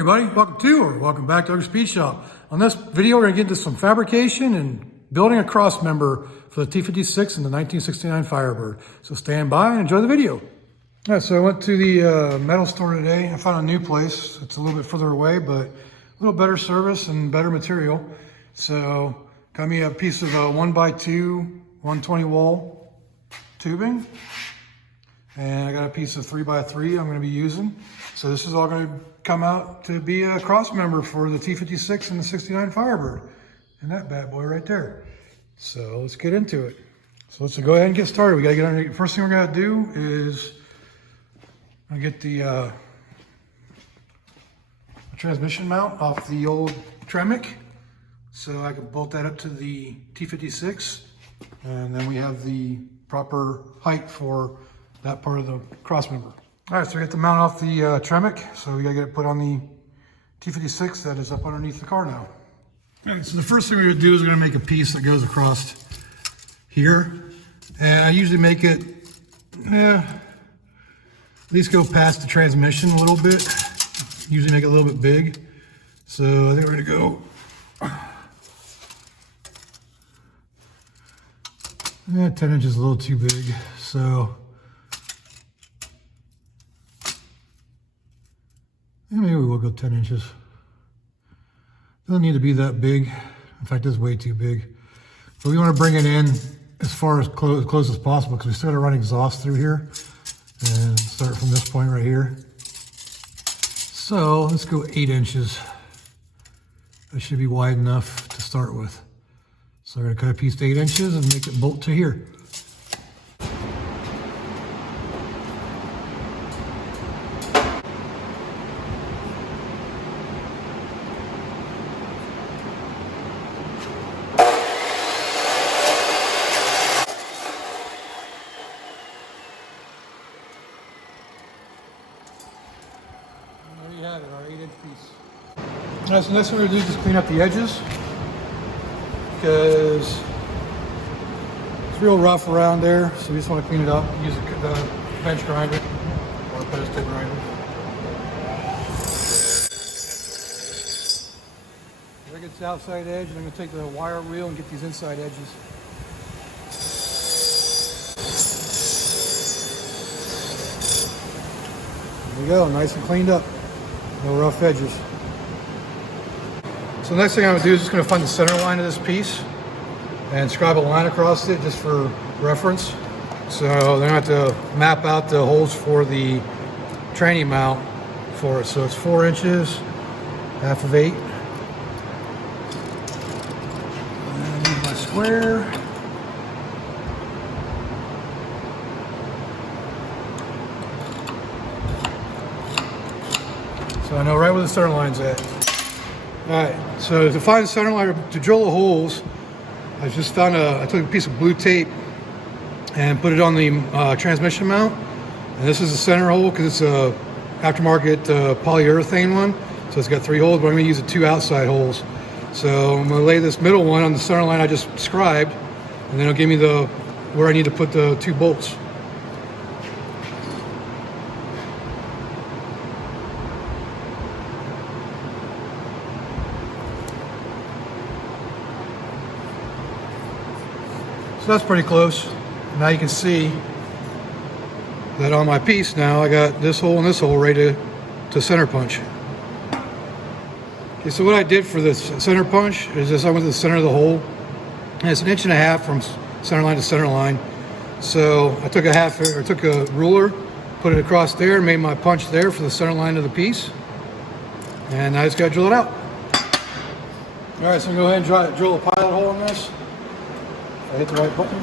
everybody, welcome back to Ugly Speed Shop. On this video, we're going to get into some fabrication and building a cross member for the T56 and the 1969 Firebird. So stand by and enjoy the video. All right, so I went to the metal store today. I found a new place. It's a little bit further away, but a little better service and better material. So got me a piece of 1x2 120 wall tubing. And I got a piece of 3x3 I'm going to be using. So this is all going to come out to be a cross member for the T56 and the 69 Firebird. And that bad boy right there. So let's get into it. So let's go ahead and get started. We got to get underneath. First thing we're going to do is I'm going to get the transmission mount off the old Tremec. So I can bolt that up to the T56. And then we have the proper height for that part of the cross member. All right, so we got the mount off the Tremec, so we gotta get it put on the T56 that is up underneath the car now. All right, so the first thing we're gonna do is we're gonna make a piece that goes across here. And I usually make it, at least go past the transmission a little bit. Usually make it a little bit big. So I think we're gonna go, 10 inches is a little too big, so maybe we will go 10 inches. Doesn't need to be that big. In fact, it's way too big. But we want to bring it in as far as close as possible because we still got to run exhaust through here and start from this point right here. So let's go 8 inches. That should be wide enough to start with. So we're going to cut a piece to 8 inches and make it bolt to here. There you have it, our 8-inch piece. All right, so next thing we're going to do is just clean up the edges because it's real rough around there. So we just want to clean it up. Use the bench grinder or pedestal grinder. There gets the outside edge, and I'm going to take the wire wheel and get these inside edges. There we go, nice and cleaned up. No rough edges. So the next thing I'm going to do is just going to find the center line of this piece and scribe a line across it just for reference. So then I have to map out the holes for the tranny mount for it. So it's 4 inches, half of 8. And then I use my square. So I know right where the center line's at. All right, so to find the center line, to drill the holes, I just found I took a piece of blue tape and put it on the transmission mount. And this is the center hole because it's a aftermarket polyurethane one. So it's got 3 holes, but I'm gonna use the 2 outside holes. So I'm gonna lay this middle one on the center line I just scribed, and then it'll give me where I need to put the 2 bolts. So that's pretty close. Now you can see that on my piece now I got this hole and this hole ready to center punch. Okay, so what I did for this center punch is just I went to the center of the hole, and it's 1.5 inches from center line to center line. So I took a ruler, put it across there, and made my punch there for the center line of the piece. And I just got to drill it out. All right, so I'm going to go ahead and drill a pilot hole in this. I hit the right button.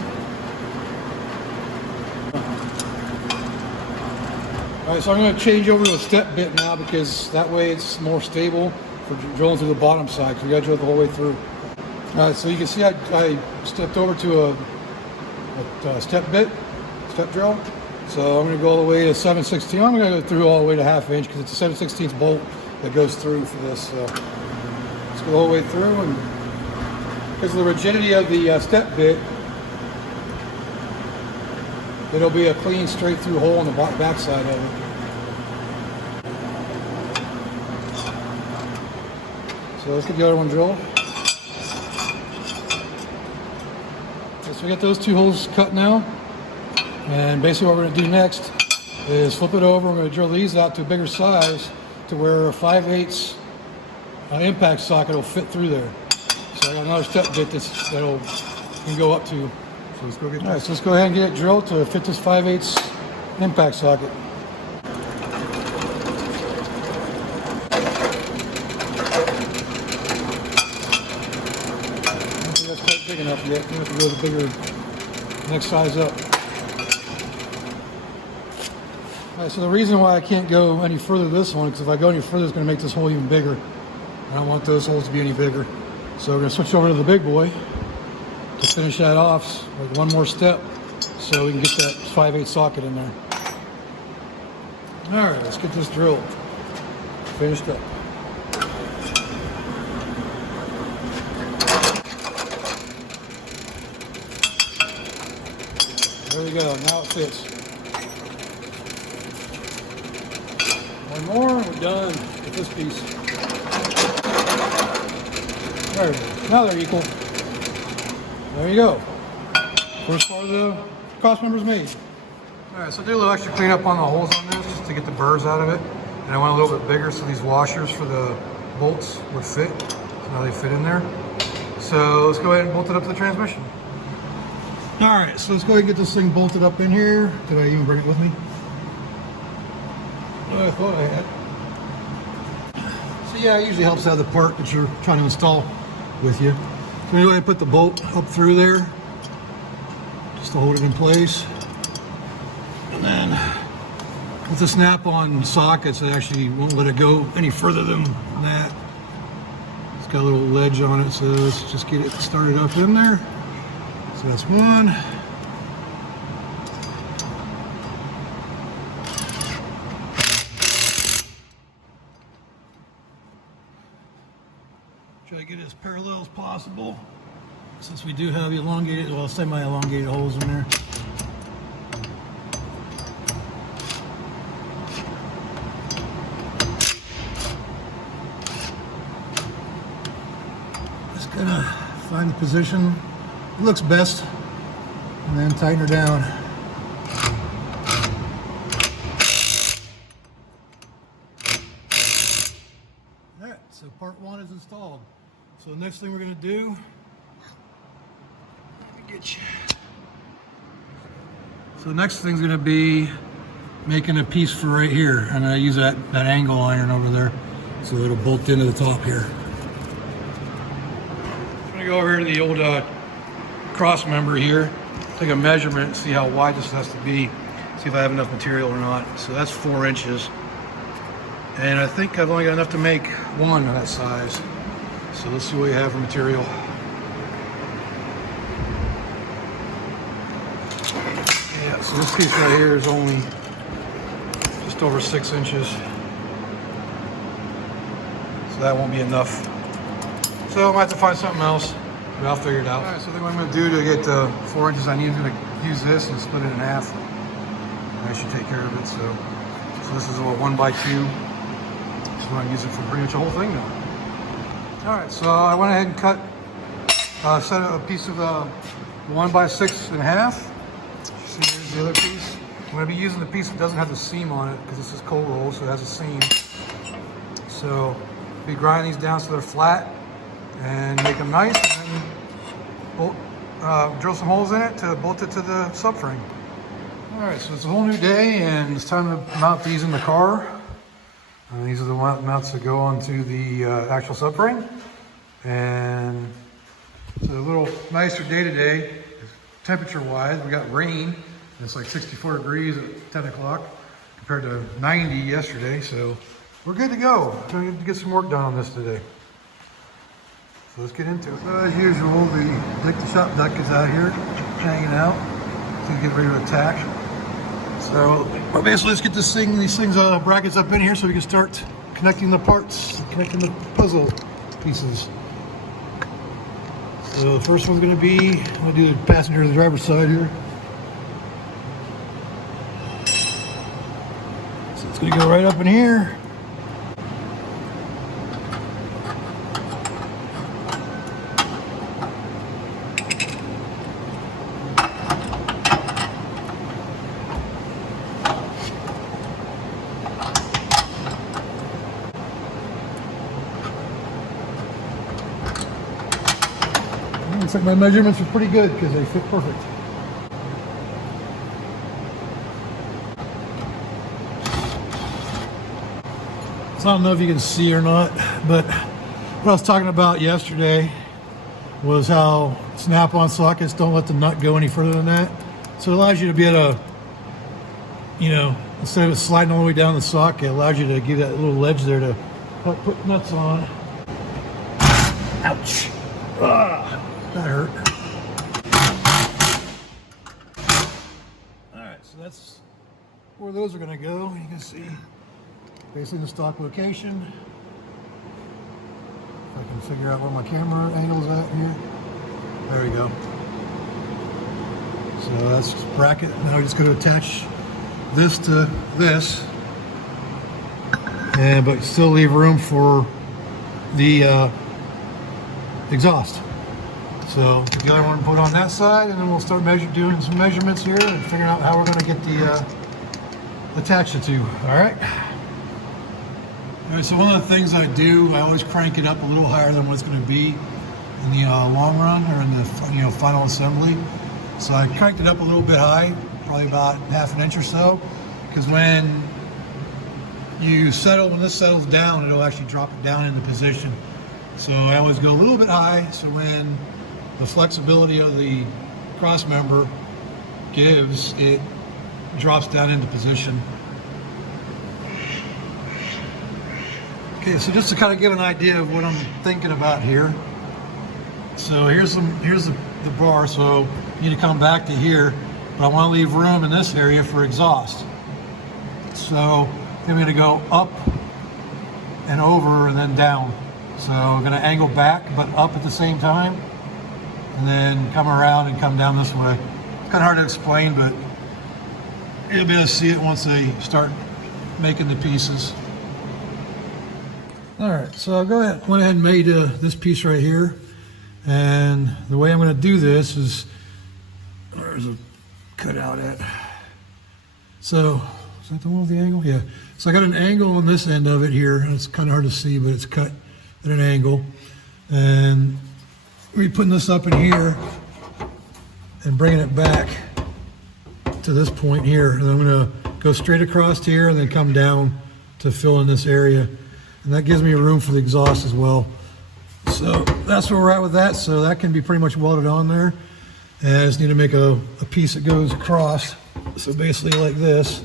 All right, so I'm going to change over to a step bit now because that way it's more stable for drilling through the bottom side because we got to drill the whole way through. All right, so you can see I stepped over to a step drill. So I'm going to go all the way to 7/16. I'm going to go through all the way to 1/2 inch because it's a 7/16 bolt that goes through for this. So let's go all the way through, and because of the rigidity of the step bit, it'll be a clean straight through hole on the back side of it. So let's get the other one drilled. Okay, so we got those two holes cut now. And basically what we're going to do next is flip it over. We're going to drill these out to a bigger size to where a 5/8 impact socket will fit through there. So I got another step bit that'll can go up to. So let's go get that. All right, so let's go ahead and get it drilled to fit this 5/8 impact socket. I don't think that's quite big enough yet. We have to go the bigger next size up. All right, so the reason why I can't go any further with this one, because if I go any further, it's going to make this hole even bigger. I don't want those holes to be any bigger. So we're going to switch over to the big boy to finish that off with one more step so we can get that 5/8 socket in there. All right, let's get this drilled. Finished up. There we go, now it fits. One more, we're done with this piece. There we go. Now they're equal. There you go. First part of the cross member's made. All right, so do a little extra cleanup on the holes on this just to get the burrs out of it. And I want a little bit bigger so these washers for the bolts would fit. So now they fit in there. So let's go ahead and bolt it up to the transmission. All right, so let's go ahead and get this thing bolted up in here. Did I even bring it with me? Oh, I thought I had. So yeah, it usually helps to have the part that you're trying to install with you. So I'm going to put the bolt up through there just to hold it in place. And then with the snap-on sockets, it actually won't let it go any further than that. It's got a little ledge on it, so let's just get it started up in there. So that's one. Try to get it as parallel as possible, since we do have elongated, well, semi-elongated holes in there. Just gonna find the position it looks best, and then tighten her down. All right, so part one is installed. So the next thing we're going to do, let me get you. So the next thing's going to be making a piece for right here, and I use that angle iron over there, so it'll bolt into the top here. I'm going to go over here to the old cross member here, take a measurement, see how wide this has to be, see if I have enough material or not. So that's 4 inches, and I think I've only got enough to make one of that size. So let's see what we have for material. Yeah, so this piece right here is only just over 6 inches. So that won't be enough. So I might have to find something else, but I'll figure it out. All right, so then what I'm going to do to get the 4 inches I need, I'm going to use this and split it in half. And I should take care of it. So this is a 1x2. So I'm using for pretty much the whole thing now. All right, so I went ahead and cut, set a piece of 1x6 in half. See, here's the other piece. I'm going to be using the piece that doesn't have the seam on it because this is cold roll, so it has a seam. So we grind these down so they're flat and make them nice, and then bolt, drill some holes in it to bolt it to the subframe. All right, so it's a whole new day, and it's time to mount these in the car. And these are the mounts that go onto the actual subframe. And it's a little nicer day today, temperature-wise. We got rain. It's like 64 degrees at 10 o'clock compared to 90 yesterday. So we're good to go. I'm going to get some work done on this today. So let's get into it. So as usual, the shop deck is out here hanging out. So get ready to attack. So basically, let's get these things brackets up in here so we can start connecting the parts, connecting the puzzle pieces. So the first one's going to be, we'll do the passenger to the driver's side here. So it's going to go right up in here. Looks like my measurements are pretty good because they fit perfect. So I don't know if you can see or not, but what I was talking about yesterday was how snap-on sockets don't let the nut go any further than that. So it allows you to be able to, you know, instead of it sliding all the way down the socket, it allows you to give that little ledge there to put nuts on. Ouch. That hurt. Alright, so that's where those are going to go. You can see basically the stock location. If I can figure out where my camera angle is at here. There we go. So that's bracket. Now we just going to attach this to this, but still leave room for the exhaust. So get the other one put on that side, and then we'll start doing some measurements here and figuring out how we're going to get the attach the two. All right. All right. So one of the things I do, I always crank it up a little higher than what it's going to be in the long run or in the final assembly. So I cranked it up a little bit high, probably about half an inch or so, because when this settles down, it'll actually drop it down into position. So I always go a little bit high, so when the flexibility of the cross member gives, it drops down into position. Okay, so just to kind of give an idea of what I'm thinking about here. So here's the bar, so you need to come back to here, but I want to leave room in this area for exhaust. So then we're going to go up and over and then down. So we're going to angle back but up at the same time, and then come around and come down this way. It's kind of hard to explain, but you'll be able to see it once they start making the pieces. All right, so I went ahead and made this piece right here, and the way I'm going to do this is, there's a cutout at. So is that the one with the angle? Yeah. So I got an angle on this end of it here. It's kind of hard to see, but it's cut at an angle, and we're putting this up in here and bringing it back to this point here, and I'm going to go straight across here and then come down to fill in this area, and that gives me room for the exhaust as well. So that's where we're at with that. So that can be pretty much welded on there, and I just need to make a piece that goes across, so basically like this,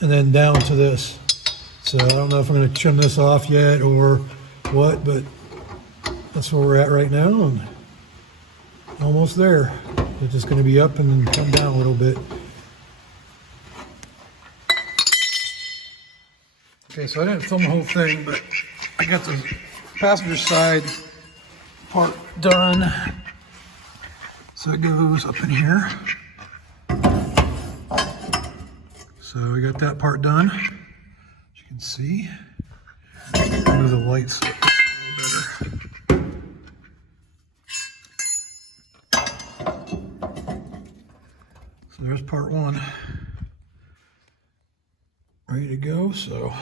and then down to this. So I don't know if I'm going to trim this off yet or what, but that's where we're at right now, and almost there. It's just going to be up and then come down a little bit. Okay, so I didn't film the whole thing, but I got the passenger side part done. So it goes up in here. So we got that part done. As you can see, move the lights a little better. So there's part one, ready to go. So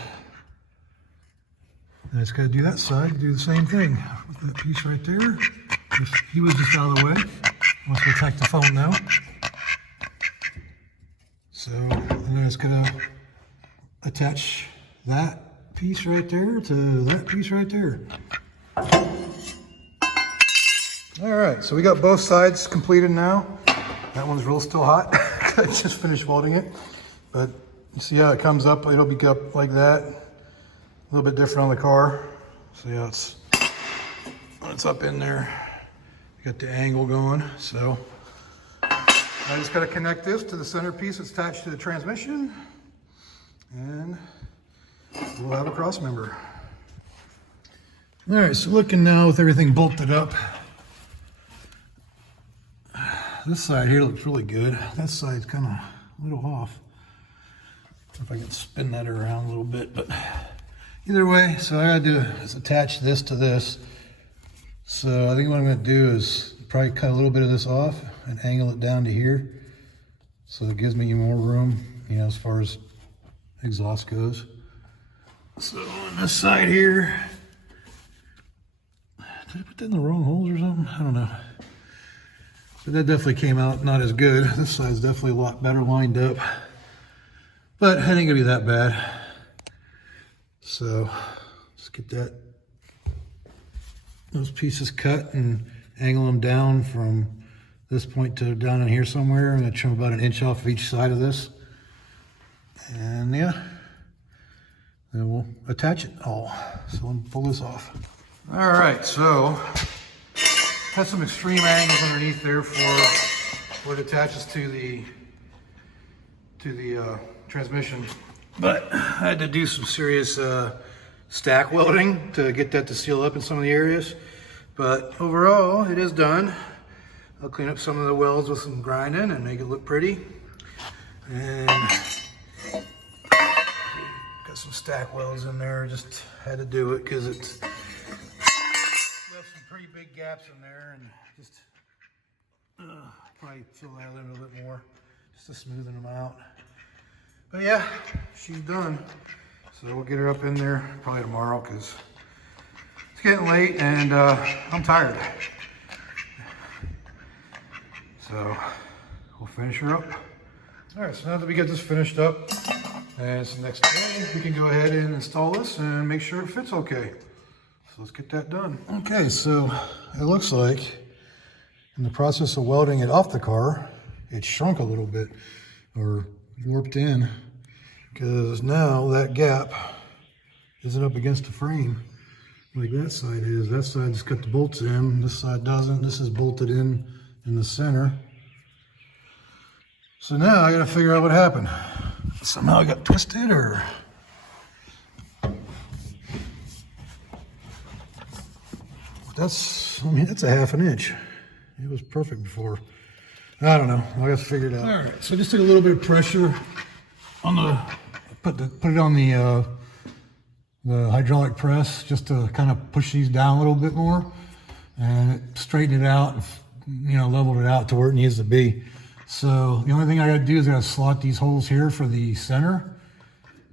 I just got to do that side, do the same thing with that piece right there. He was just out of the way. Let's protect the phone now. So then I just gonna attach that piece right there to that piece right there. All right, so we got both sides completed now. That one's real still hot. I just finished welding it, but you see how it comes up? It'll be up like that. A little bit different on the car. See how it's up in there. Got the angle going, so I just got to connect this to the center piece that's attached to the transmission, and we'll have a cross member. All right, so looking now with everything bolted up, this side here looks really good. That side's kind of a little off. If I can spin that around a little bit, but either way, so I got to do is attach this to this. So I think what I'm going to do is probably cut a little bit of this off and angle it down to here, so it gives me more room, you know, as far as exhaust goes. So on this side here, Did I put that in the wrong holes or something? I don't know. But that definitely came out not as good. This side's definitely a lot better lined up. But it ain't gonna be that bad. So let's get those pieces cut and angle them down from this point to down in here somewhere. I'm gonna trim about an inch off of each side of this. And yeah, then we'll attach it all. So let me pull this off. All right, so has some extreme angles underneath there for it attaches to the transmission. But I had to do some serious stack welding to get that to seal up in some of the areas. But overall, it is done. I'll clean up some of the welds with some grinding and make it look pretty. And got some stack welds in there. Just had to do it because it's left some pretty big gaps in there, and just probably fill that in a little bit more just to smoothen them out. But yeah, she's done. So we'll get her up in there probably tomorrow because it's getting late and I'm tired. So we'll finish her up. All right, so now that we get this finished up, and it's the next day, we can go ahead and install this and make sure it fits okay. So let's get that done. Okay, so it looks like in the process of welding it off the car, it shrunk a little bit or warped in, because now that gap isn't up against the frame like that side is. That side just got the bolts in, this side doesn't. This is bolted in the center. So now I gotta figure out what happened. Somehow it got twisted, or that's a half an inch. It was perfect before. I don't know. I got to figure it out. All right, so I just took a little bit of pressure on put it on the hydraulic press just to kind of push these down a little bit more, and it straightened it out, and, leveled it out to where it needs to be. So the only thing I got to do is I got to slot these holes here for the center.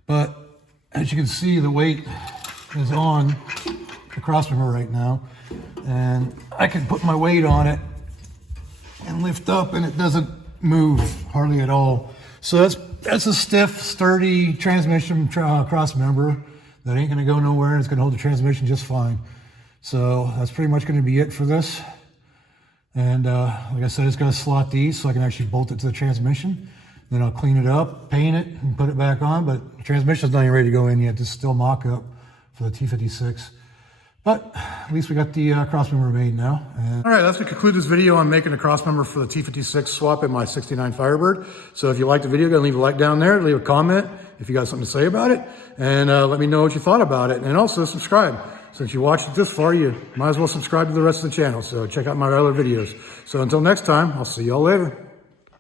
But as you can see, the weight is on the crossmember right now, and I can put my weight on it and lift up, and it doesn't move hardly at all. So that's a stiff, sturdy transmission crossmember that ain't gonna go nowhere, and it's gonna hold the transmission just fine. So that's pretty much gonna be it for this. And like I said, it's gonna slot these so I can actually bolt it to the transmission. Then I'll clean it up, paint it, and put it back on. But the transmission's not even ready to go in yet. This is still mock-up for the T56. But at least we got the crossmember made now. All right, that's going to conclude this video on making a crossmember for the T56 swap in my 69 Firebird. So if you liked the video, go leave a like down there, leave a comment if you got something to say about it, and let me know what you thought about it. And also subscribe. Since you watched it this far, you might as well subscribe to the rest of the channel. So check out my other videos. So until next time, I'll see y'all later.